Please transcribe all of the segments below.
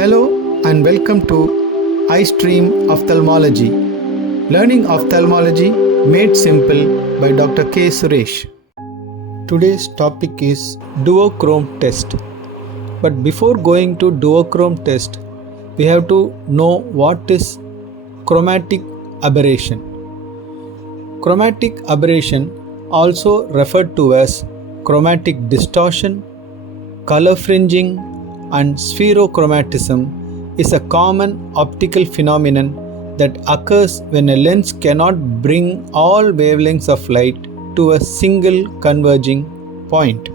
Hello and welcome to iStream Ophthalmology, learning ophthalmology made simple by Dr. K. Suresh. Today's topic is Duochrome test. But before going to Duochrome test, we have to know what is chromatic aberration. Chromatic aberration, also referred to as chromatic distortion, color fringing, and spherochromatism, is a common optical phenomenon that occurs when a lens cannot bring all wavelengths of light to a single converging point.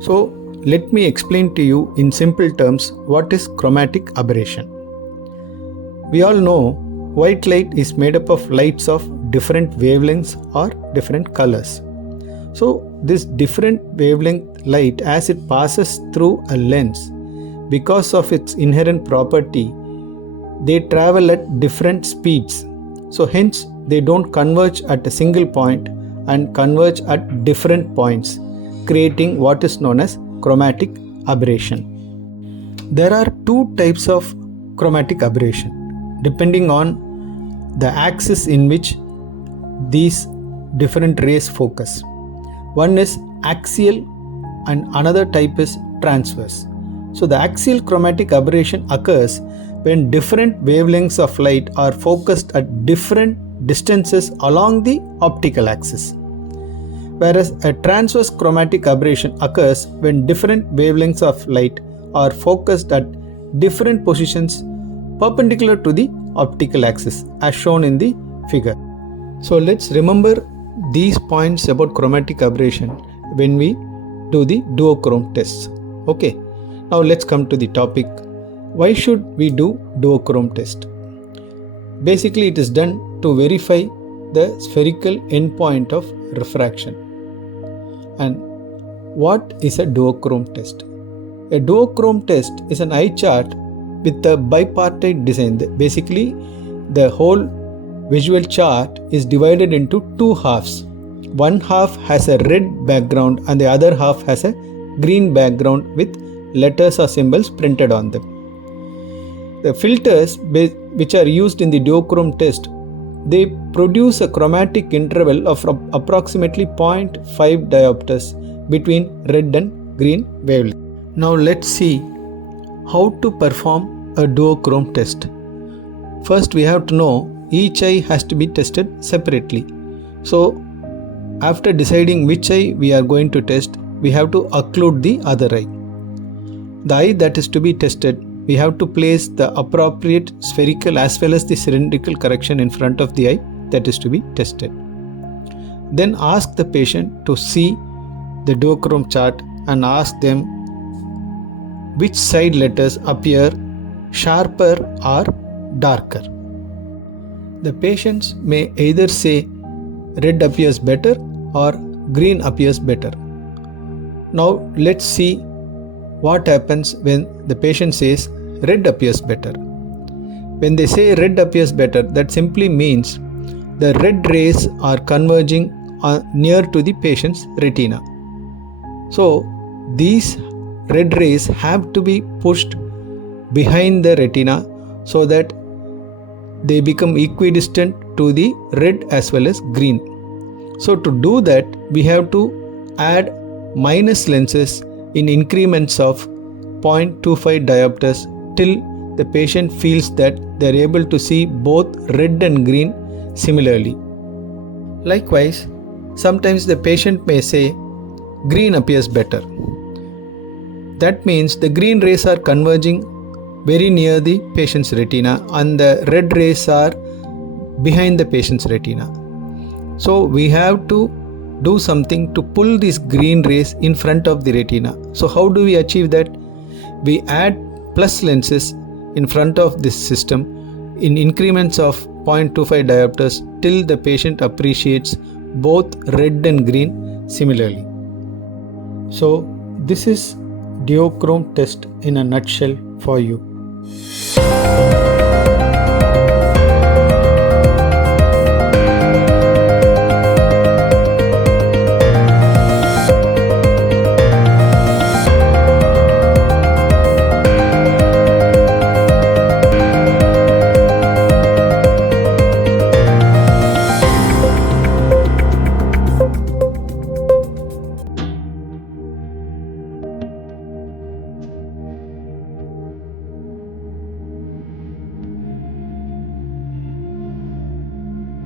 So, let me explain to you in simple terms what is chromatic aberration. We all know white light is made up of lights of different wavelengths or different colors. So, this different wavelength light, as it passes through a lens, because of its inherent property, they travel at different speeds. So hence they don't converge at a single point and converge at different points, creating what is known as chromatic aberration. There are two types of chromatic aberration depending on the axis in which these different rays focus. One is axial and another type is transverse. So the axial chromatic aberration occurs when different wavelengths of light are focused at different distances along the optical axis. Whereas a transverse chromatic aberration occurs when different wavelengths of light are focused at different positions perpendicular to the optical axis, as shown in the figure. So let's remember these points about chromatic aberration when we do the duochrome tests. Okay. Now let's come to the topic. Why should we do duochrome test? Basically, it is done to verify the spherical endpoint of refraction. And what is a duochrome test? A duochrome test is an eye chart with a bipartite design. Basically, the whole visual chart is divided into two halves. One half has a red background and the other half has a green background with letters or symbols printed on them. The filters which are used in the duochrome test, they produce a chromatic interval of approximately 0.5 diopters between red and green wavelength. Now let's see how to perform a duochrome test. First, we have to know each eye has to be tested separately. So after deciding which eye we are going to test, we have to occlude the other eye. The eye that is to be tested, we have to place the appropriate spherical as well as the cylindrical correction in front of the eye that is to be tested. Then ask the patient to see the duochrome chart and ask them which side letters appear sharper or darker. The patients may either say red appears better or green appears better. Now let's see what happens when the patient says red appears better. When they say red appears better, that simply means the red rays are converging near to the patient's retina. So these red rays have to be pushed behind the retina so that they become equidistant to the red as well as green. So to do that, we have to add minus lenses in increments of 0.25 diopters till the patient feels that they are able to see both red and green similarly. Likewise, sometimes the patient may say green appears better. That means the green rays are converging very near the patient's retina and the red rays are behind the patient's retina. So we have to do something to pull these green rays in front of the retina. So how do we achieve that? We add plus lenses in front of this system in increments of 0.25 diopters till the patient appreciates both red and green similarly. So this is duochrome test in a nutshell for you.